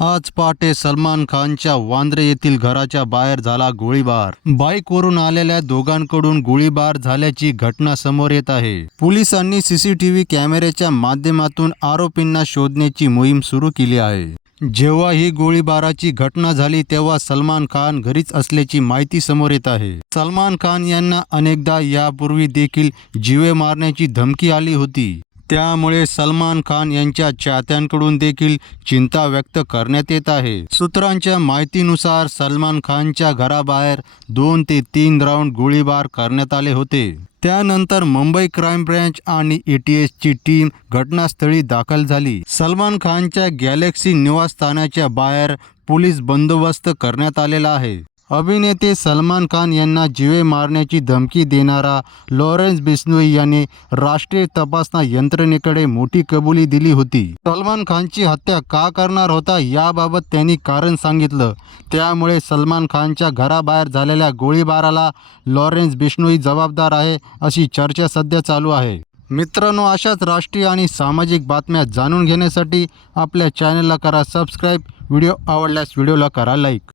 आज पहाटे सलमान खानच्या वांद्रे येथील घराच्या बाहेर झाला गोळीबार. बाईकवरून आलेल्या दोघांकडून गोळीबार झाल्याची घटना समोर येत आहे. पोलिसांनी सीसीटीव्ही कॅमेऱ्याच्या माध्यमातून आरोपींना शोधण्याची मोहीम सुरू केली आहे. जेव्हा ही गोळीबाराची घटना झाली तेव्हा सलमान खान घरीच असल्याची माहिती समोर येत आहे. सलमान खान यांना अनेकदा यापूर्वी देखील जीवे मारण्याची धमकी आली होती. त्यामुळे सलमान खान यांच्या चाहत्यांकडून देखील चिंता व्यक्त करण्यात येत आहे. सूत्रांच्या माहितीनुसार सलमान खानच्या घराबाहेर दोन ते तीन राऊंड गोळीबार करण्यात आले होते. त्यानंतर मुंबई क्राईम ब्रँच आणि एटीएसची टीम घटनास्थळी दाखल झाली. सलमान खानच्या गॅलेक्सी निवासस्थानाच्या बाहेर पोलीस बंदोबस्त करण्यात आलेला आहे. अभिनेते सलमान खान यांना जीवे मारण्याची धमकी देणारा लॉरेन्स बिस्नोई याने राष्ट्रीय तपासना यंत्रणेकडे मोठी कबुली दिली होती. सलमान खानची हत्या का करणार होता याबाबत त्यांनी कारण सांगितलं. त्यामुळे सलमान खानच्या घराबाहेर झालेल्या गोळीबाराला लॉरेन्स बिस्नोई जबाबदार आहे अशी चर्चा सध्या चालू आहे. मित्रांनो अशाच राष्ट्रीय आणि सामाजिक बातम्या जाणून घेण्यासाठी आपल्या चॅनलला करा सबस्क्राईब. व्हिडिओ आवडल्यास व्हिडिओला करा लाईक.